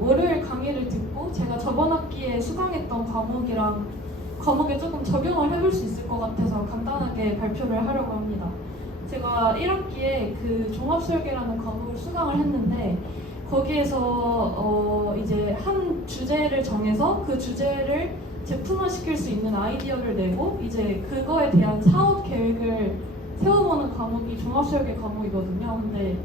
월요일 강의를 듣고 제가 저번 학기에 수강했던 과목이랑 과목에 조금 적용을 해볼 수 있을 것 같아서 간단하게 발표를 하려고 합니다. 제가 1학기에 그 종합설계라는 과목을 수강을 했는데 거기에서 어 이제 한 주제를 정해서 그 주제를 제품화시킬 수 있는 아이디어를 내고 이제 그거에 대한 사업 계획을 세워보는 과목이 종합설계 과목이거든요. 근데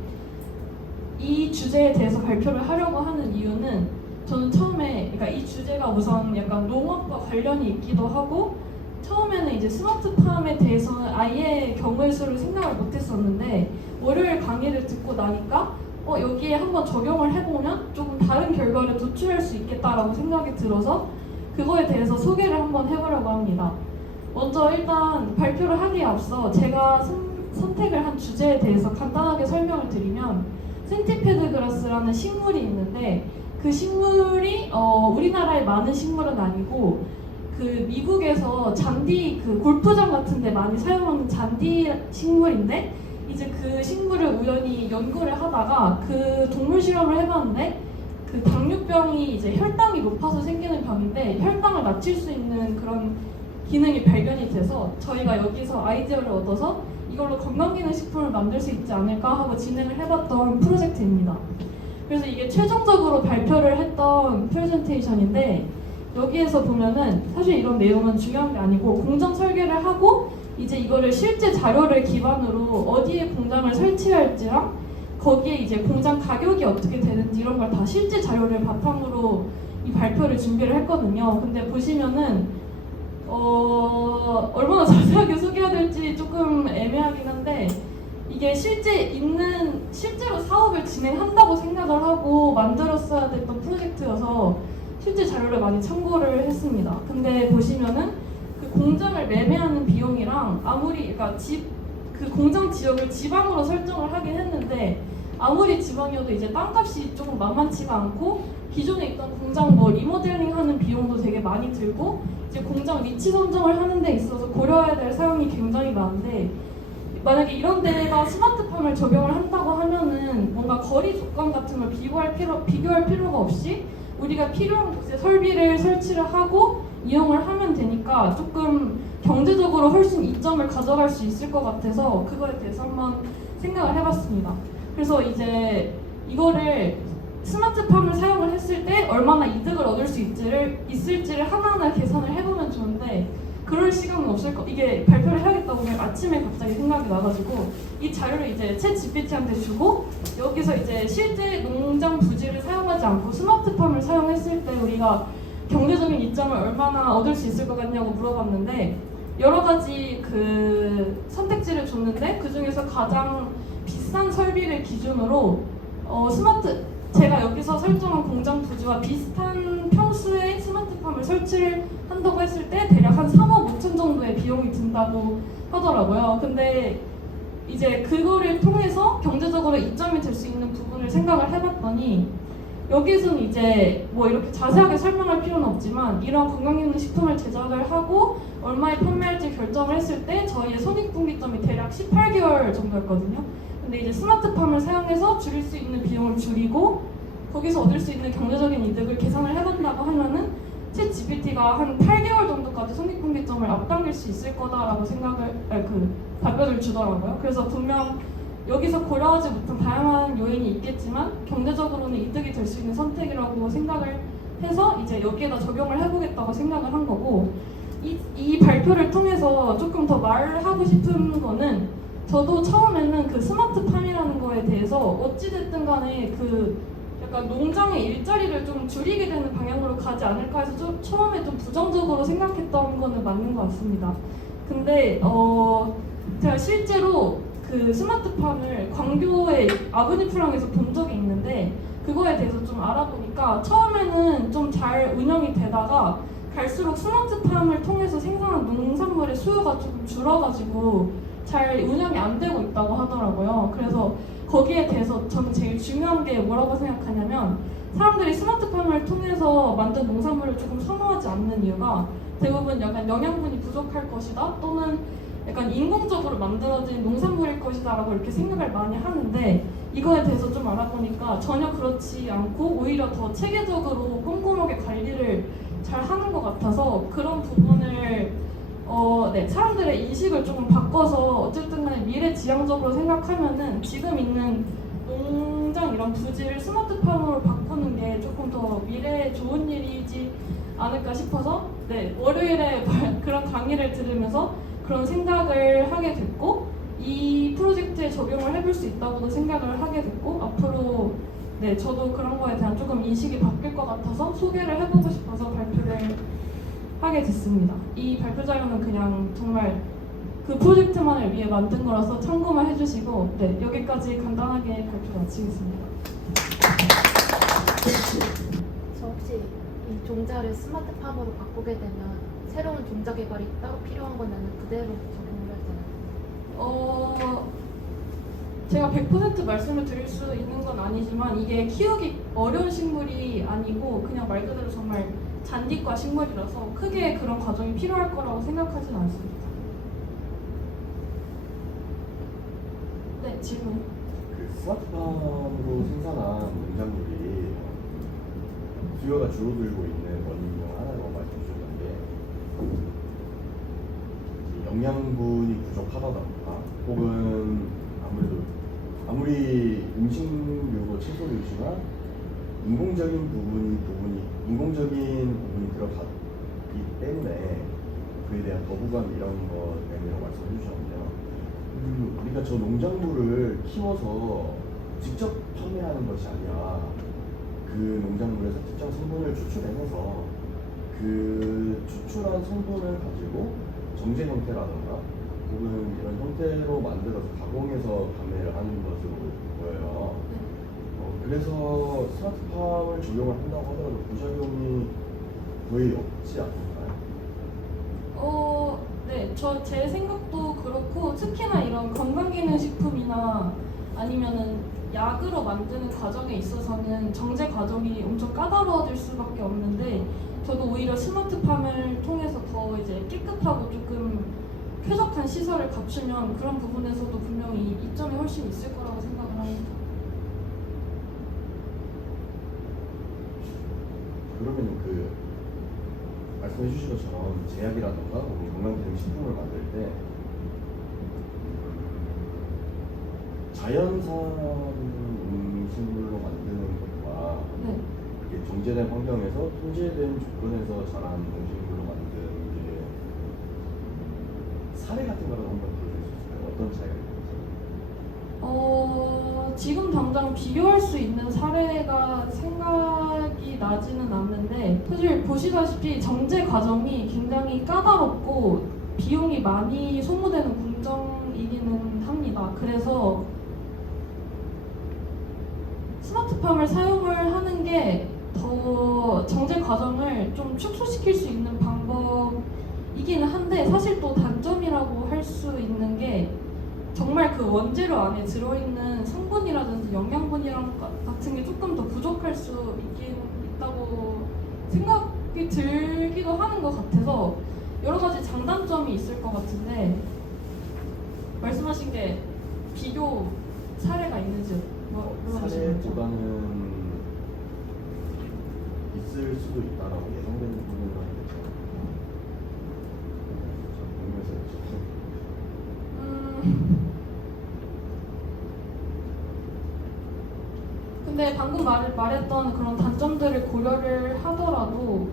이 주제에 대해서 발표를 하려고 하는 이유는 저는 처음에 그러니까 이 주제가 우선 약간 농업과 관련이 있기도 하고 처음에는 이제 스마트팜에 대해서는 아예 경우의 수를 생각을 못했었는데 월요일 강의를 듣고 나니까 어 여기에 한번 적용을 해보면 조금 다른 결과를 도출할 수 있겠다라고 생각이 들어서 그거에 대해서 소개를 한번 해보려고 합니다. 먼저 일단 발표를 하기에 앞서 제가 선, 선택을 한 주제에 대해서 간단하게 설명을 드리면 센티페드 그라스라는 식물이 있는데 그 식물이 어, 우리나라에 많은 식물은 아니고 그 미국에서 잔디 그 골프장 같은데 많이 사용하는 잔디 식물인데 이제 그 식물을 우연히 연구를 하다가 그 동물 실험을 해봤는데 그 당뇨병이 이제 혈당이 높아서 생기는 병인데 혈당을 낮출 수 있는 그런 기능이 발견이 돼서 저희가 여기서 아이디어를 얻어서 이걸로 건강기능 식품을 만들 수 있지 않을까 하고 진행을 해봤던 프로젝트입니다. 그래서 이게 최종적으로 발표를 했던 프레젠테이션인데 여기에서 보면은 사실 이런 내용은 중요한 게 아니고 공장 설계를 하고 이제 이거를 실제 자료를 기반으로 어디에 공장을 설치할지랑 거기에 이제 공장 가격이 어떻게 되는지 이런 걸 다 실제 자료를 바탕으로 이 발표를 준비를 했거든요. 근데 보시면은 어, 얼마나 자세하게 소개해야 될지 조금 애매하긴 한데 이게 실제 있는 실제로 사업을 진행한다고 생각을 하고 만들었어야 됐던 프로젝트여서 실제 자료를 많이 참고를 했습니다. 근데 보시면은 그 공장을 매매하는 비용이랑 아무리 그러니까 집 그 공장 지역을 지방으로 설정을 하긴 했는데 아무리 지방이어도 이제 땅값이 조금 만만치가 않고 기존에 있던 공장 뭐 리모델링 하는 비용도 많이 들고 이제 공장 위치 선정을 하는 데 있어서 고려해야 될 사항이 굉장히 많은데 만약에 이런 데가 스마트팜을 적용을 한다고 하면은 뭔가 거리 조건 같은 걸 비교할 필요 비교할 필요가 없이 우리가 필요한 곳에 설비를 설치를 하고 이용을 하면 되니까 조금 경제적으로 훨씬 이점을 가져갈 수 있을 것 같아서 그거에 대해서 한번 생각을 해봤습니다. 그래서 이제 이거를 스마트팜을 사용을 했을 때 얼마나 이득을 얻을 수 있지를, 있을지를 하나하나 계산을 해보면 좋은데 그럴 시간은 없을 거 이게 발표를 해야겠다고 오늘 아침에 갑자기 생각이 나가지고 이 자료를 이제 챗 GPT한테 주고 여기서 이제 실제 농장 부지를 사용하지 않고 스마트팜을 사용했을 때 우리가 경제적인 이점을 얼마나 얻을 수 있을 것 같냐고 물어봤는데 여러 가지 그 선택지를 줬는데 그 중에서 가장 비싼 설비를 기준으로 어, 스마트 제가 여기서 설정한 공장 부지와 비슷한 평수의 스마트팜을 설치를 한다고 했을 때 대략 한 3억 5천 정도의 비용이 든다고 하더라고요. 근데 이제 그거를 통해서 경제적으로 이점이 될 수 있는 부분을 생각을 해봤더니 여기서는 이제 뭐 이렇게 자세하게 설명할 필요는 없지만 이런 건강기능 식품을 제작을 하고 얼마에 판매할지 결정을 했을 때 저희의 손익분기점이 대략 18개월 정도였거든요. 근데 이제 스마트팜을 사용해서 줄일 수 있는 비용을 줄이고 거기서 얻을 수 있는 경제적인 이득을 계산을 해본다고 하면은 챗 GPT가 한 8개월 정도까지 손익분기점을 앞당길 수 있을 거다라고 생각을 아니, 그 답변을 주더라고요. 그래서 분명 여기서 고려하지 못한 다양한 요인이 있겠지만 경제적으로는 이득이 될 수 있는 선택이라고 생각을 해서 이제 여기에다 적용을 해보겠다고 생각을 한 거고 이, 이 발표를 통해서 조금 더 말하고 싶은 거는 저도 처음에는 그 스마트팜이라는 거에 대해서 어찌됐든 간에 그 약간 농장의 일자리를 좀 줄이게 되는 방향으로 가지 않을까 해서 좀 처음에 좀 부정적으로 생각했던 거는 맞는 것 같습니다. 근데 어 제가 실제로 그 스마트팜을 광교의 아브니프랑에서 본 적이 있는데 그거에 대해서 좀 알아보니까 처음에는 좀 잘 운영이 되다가 갈수록 스마트팜을 통해서 생산한 농산물의 수요가 조금 줄어가지고 잘 운영이 안 되고 있다고 하더라고요. 그래서 거기에 대해서 저는 제일 중요한 게 뭐라고 생각하냐면 사람들이 스마트팜을 통해서 만든 농산물을 조금 선호하지 않는 이유가 대부분 약간 영양분이 부족할 것이다 또는 약간 인공적으로 만들어진 농산물일 것이다라고 이렇게 생각을 많이 하는데 이거에 대해서 좀 알아보니까 전혀 그렇지 않고 오히려 더 체계적으로 꼼꼼하게 관리를 잘 하는 것 같아서 그런 부분을 어, 네, 사람들의 인식을 조금 바꿔서 어쨌든 간에 미래 지향적으로 생각하면은 지금 있는 농장 이런 부지를 스마트팜으로 바꾸는 게 조금 더 미래에 좋은 일이지 않을까 싶어서 네, 월요일에 그런 강의를 들으면서 그런 생각을 하게 됐고 이 프로젝트에 적용을 해볼 수 있다고도 생각을 하게 됐고 앞으로 네 저도 그런 거에 대한 조금 인식이 바뀔 것 같아서 소개를 해보고 싶어서 발표를 하게 됐습니다. 이 발표 자료는 그냥 정말 그 프로젝트만을 위해 만든 거라서 참고만 해주시고 네 여기까지 간단하게 발표 마치겠습니다. 저 혹시 이 종자를 스마트 팜으로 바꾸게 되면 새로운 종자 개발이 따로 필요한 건 아니면 그대로 적용을 되나요? 어, 제가 100% 말씀을 드릴 수 있는 건 아니지만 이게 키우기 어려운 식물이 아니고 그냥 말 그대로 정말 잔디과 식물이라서 크게 그런 과정이 필요할 거라고 생각하진 않습니다. 네, 질문. 그 스마트팜으로 생산한 농작물이 수요가 줄어들고 있는 원인 중 하나라고 말씀 주셨는데 이 영양분이 부족하다던가 혹은 아무래도 아무리 음식료로 채소류지만 인공적인 부분이 부분이 인공적인 부분이 들어가기 때문에 그에 대한 거부감 이런 것 때문에 말씀해 주셨는데요. 음, 우리가 저 농작물을 키워서 직접 판매하는 것이 아니라 그 농작물에서 특정 성분을 추출해내서 그 추출한 성분을 가지고 정제 형태라던가 혹은 이런 형태로 만들어서 가공해서 판매를 하는 것으로 보여요. 어, 그래서 스마트팜을 적용을 한다고 하더라도 부작용이 거의 없지 않을까요? 어, 네, 저 제 생각도 그렇고 특히나 이런 건강기능식품이나 아니면은 약으로 만드는 과정에 있어서는 정제 과정이 엄청 까다로워질 수밖에 없는데 저도 오히려 스마트팜을 통해서 더 이제 깨끗하고 조금 쾌적한 시설을 갖추면 그런 부분에서도 분명히 이점이 훨씬 있을 거라고 생각을 합니다. 그러면 그 말씀해 주신 것처럼 제약이라던가 혹은 건강기능 식품을 만들 때 자연산 음식물로 만드는 것과 네. 이렇게 정제된 환경에서 통제된 조건에서 자란 음식물로 만드는 게 사례 같은 거라도 한번 들어줄 수 있을까요? 어떤 차이가 있는지 어, 지금 당장 비교할 수 있는 사례가 생각 이 나지는 않는데 사실 보시다시피 정제 과정이 굉장히 까다롭고 비용이 많이 소모되는 공정이기는 합니다. 그래서 스마트팜을 사용을 하는 게 더 정제 과정을 좀 축소시킬 수 있는 방법이기는 한데 사실 또 단점이라고 할 수 있는 게 정말 그 원재료 안에 들어있는 성분이라든지 영양분이랑 가- 같은 게 조금 더 부족할 수 있긴 있다고 생각이 들기도 하는 것 같아서 여러 가지 장단점이 있을 것 같은데 말씀하신 게 비교 사례가 있는지 뭐 물어보시면 사례 보다는 있을 수도 있다라고 예상되는 아니겠죠. 궁금해서 음. 근데 방금 말, 말했던 그런 단점들을 고려를 하더라도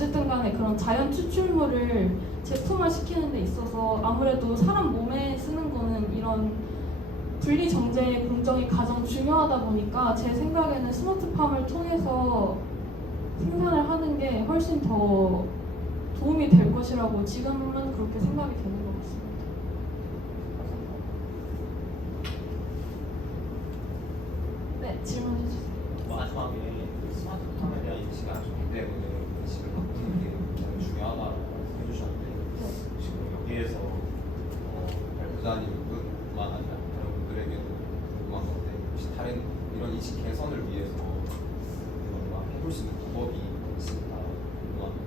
어쨌든 간에 그런 자연 추출물을 제품화 시키는 데 있어서 아무래도 사람 몸에 쓰는 거는 이런 분리 정제 공정이 가장 중요하다 보니까 제 생각에는 스마트팜을 통해서 생산을 하는 게 훨씬 더 도움이 될 것이라고 지금은 그렇게 생각이 되는 것 같습니다. 네, 질문해 주세요. 마지막에 그 스마트팜에 대한 인식이 안 좋기 때문에 중요하다고 말씀해 주셨는데 지금 여기에서 어, 발표자님뿐만 아니라 다른 분들에게도 궁금한 건데 혹시 다른 이런 인식 개선을 위해서 뭔가 해볼 수 있는 방법이 궁금합니다.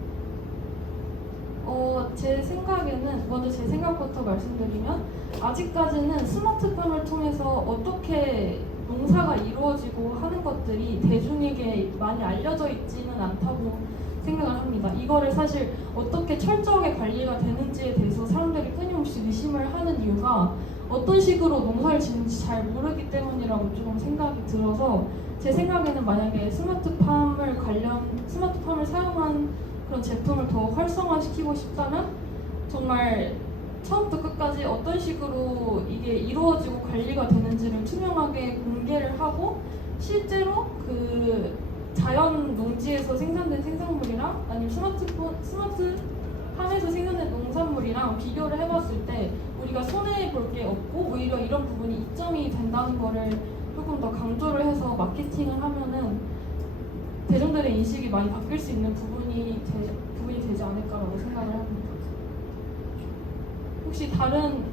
어, 제 생각에는 먼저 제 생각부터 말씀드리면 아직까지는 스마트팜을 통해서 어떻게 농사가 이루어지고 하는 것들이 대중에게 많이 알려져 있지는 않다고 생각을 합니다. 이거를 사실 어떻게 철저하게 관리가 되는지에 대해서 사람들이 끊임없이 의심을 하는 이유가 어떤 식으로 농사를 짓는지 잘 모르기 때문이라고 조금 생각이 들어서 제 생각에는 만약에 스마트팜을 관련 스마트팜을 사용한 그런 제품을 더 활성화시키고 싶다면 정말 처음부터 끝까지 어떤 식으로 이게 이루어지고 관리가 되는지를 투명하게 공개를 하고 실제로 그 자연 농지에서 생산된 생산물이랑 아니면 스마트폰 스마트팜에서 생산된 농산물이랑 비교를 해봤을 때 우리가 손해 볼 게 없고 오히려 이런 부분이 이점이 된다는 거를 조금 더 강조를 해서 마케팅을 하면은 대중들의 인식이 많이 바뀔 수 있는 부분이 되, 부분이 되지 않을까라고 생각을 합니다. 혹시 다른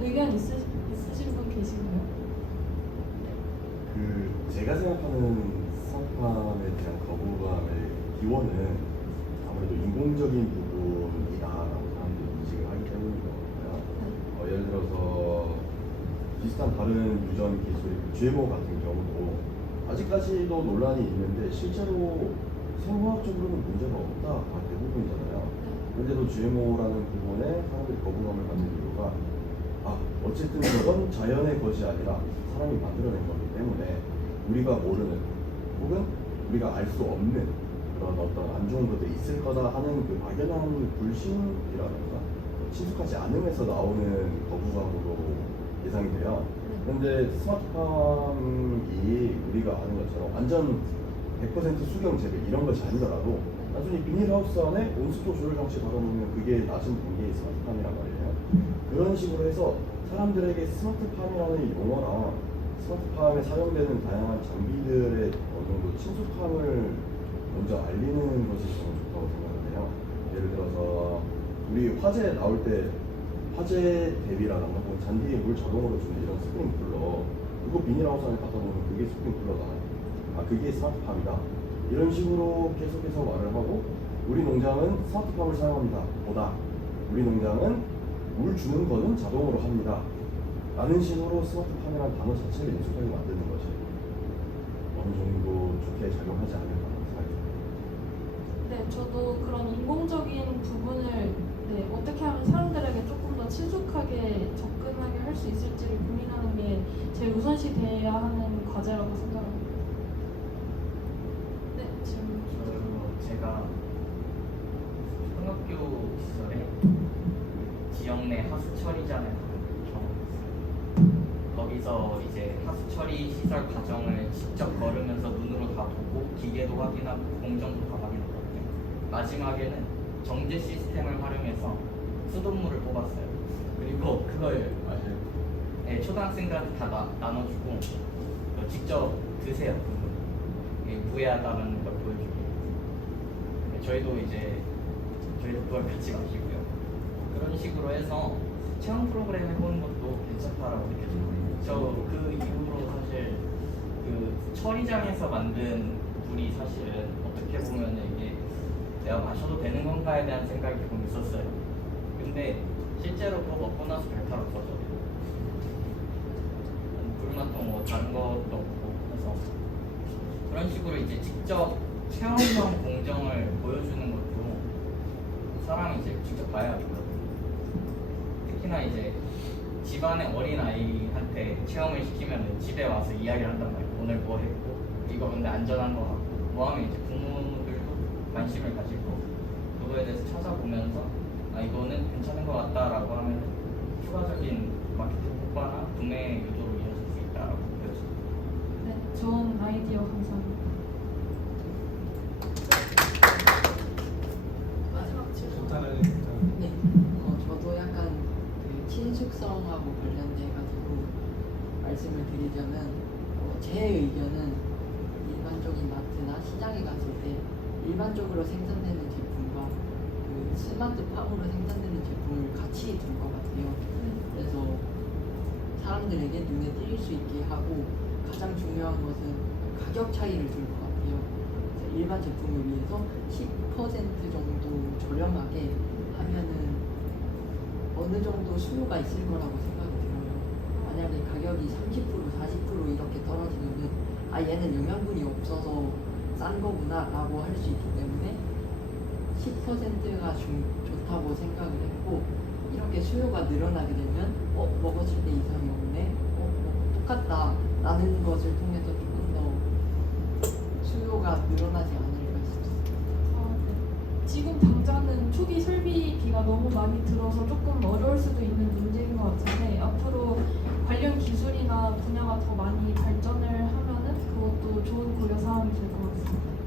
의견 있으, 있으신 분 계신가요? 그 제가 생각하는 스마트팜에 대한 거부감의 기원은 아무래도 인공적인 부분이다라고 사람들이 인식을 하기 때문인 것 같아요. 어, 예를 들어서 비슷한 다른 유전 기술 GMO 같은 경우도 아직까지도 논란이 있는데 실제로 생화학적으로는 문제가 없다가 대부분이잖아요. 그런데도 GMO라는 부분에 사람들이 거부감을 갖는 이유가 아 어쨌든 이건 자연의 것이 아니라 사람이 만들어낸 거기 때문에 우리가 모르는 혹은 우리가 알 수 없는 그런 어떤 안 좋은 것들이 있을 거다 하는 그 막연한 불신이라든가 친숙하지 않음에서 나오는 거부감으로 예상이 돼요. 그런데 스마트팜이 우리가 아는 것처럼 완전 100% 수경 재배 이런 것이 아니더라도 단순히 비닐하우스 안에 온습도 조절 장치 달아놓으면 그게 낮은 분기의 스마트팜이란 말이에요. 그런 식으로 해서 사람들에게 스마트팜이라는 용어랑 스마트팜에 사용되는 다양한 장비들의 정도 친숙함을 먼저 알리는 것이 저는 좋다고 생각을 해요. 예를 들어서 우리 화재 나올 때 화재 대비라던가 혹은 잔디에 물 자동으로 주는 이런 스프링클러 그거 비닐하우스 안에 갖다 놓으면 그게 스프링클러다. 아 그게 스마트팜이다. 이런 식으로 계속해서 말을 하고 우리 농장은 스마트팜을 사용합니다. 보다 우리 농장은 물 주는 거는 자동으로 합니다. 라는 식으로 스마트팜이라는 단어 자체를 익숙하게 만드는 어느 정도 좋게 작용하지 않을까 생각합니다. 네, 저도 그런 인공적인 부분을 네, 어떻게 하면 사람들에게 조금 더 친숙하게 접근하게 할 수 있을지를 고민하는 게 제일 우선시 돼야 하는 과제라고 생각합니다. 네, 질문. 저 제가 초등학교 시절에 지역 내 하수 있어요. 거기서 이제 하수 처리 시설 과정을 직접 걸으면서 눈으로 다 보고 기계도 확인하고 공정도 다 확인했거든요. 마지막에는 정제 시스템을 활용해서 수돗물을 뽑았어요. 그리고 그걸 네, 초등학생들한테 다 나, 나눠주고 어, 직접 드세요. 이게 무해하다는 걸 보여주기 위해서. 네, 저희도 이제 저희도 그걸 같이 마시고요. 그런 식으로 해서 체험 프로그램 해보는 것도 괜찮다라고. 저 그 이후로 사실 그 처리장에서 만든 물이 사실은 어떻게 보면 이게 내가 마셔도 되는 건가에 대한 생각이 조금 있었어요. 근데 실제로 그거 먹고 나서 배탈 없어져요. 불맛도 뭐 다른 것도 없고 그래서 그런 식으로 이제 직접 체험형 공정을 보여주는 것도 사람이 이제 직접 봐야 하거든요. 특히나 이제 집안의 어린 아이 한테 체험을 시키면 집에 와서 이야기를 한단 말이에요. 오늘 뭐 했고 이거 근데 안전한 거 같고 뭐 하면 이제 부모들도 관심을 가질 거고 그거에 대해서 찾아보면서 아 이거는 괜찮은 것 같다라고 하면 추가적인 마케팅 효과나 구매 유도로 이어질 수 있다라고 보여집니다. 네, 좋은 아이디어 감사합니다. 마지막 질문. 네, 어, 저도 약간 그 친숙성하고 가지고 말씀을 드리자면 어, 제 의견은 일반적인 마트나 시장에 갔을 때 일반적으로 생산되는 제품과 그 스마트팜으로 생산되는 제품을 같이 둘 것 같아요. 그래서 사람들에게 눈에 띌 수 있게 하고 가장 중요한 것은 가격 차이를 둘 것 같아요. 일반 제품을 위해서 10% 정도 저렴하게 하면은 어느 정도 수요가 있을 거라고. 만약에 가격이 30% 40% 이렇게 떨어지면은 아 얘는 영양분이 없어서 싼 거구나라고 할 수 있기 때문에 10%가 좀 좋다고 생각을 했고 이렇게 수요가 늘어나게 되면 어 먹었을 때 이상이 없네 어 뭐, 똑같다라는 것을 통해서 조금 더 수요가 늘어나지 않을까 싶습니다. 아, 네. 지금 당장은 초기 설비비가 너무 많이 들어서 조금 어려울 수도 있는 문제인 것 같은데 앞으로 관련 기술이나 분야가 더 많이 발전을 하면은 그것도 좋은 고려 사항이 될 것 같습니다.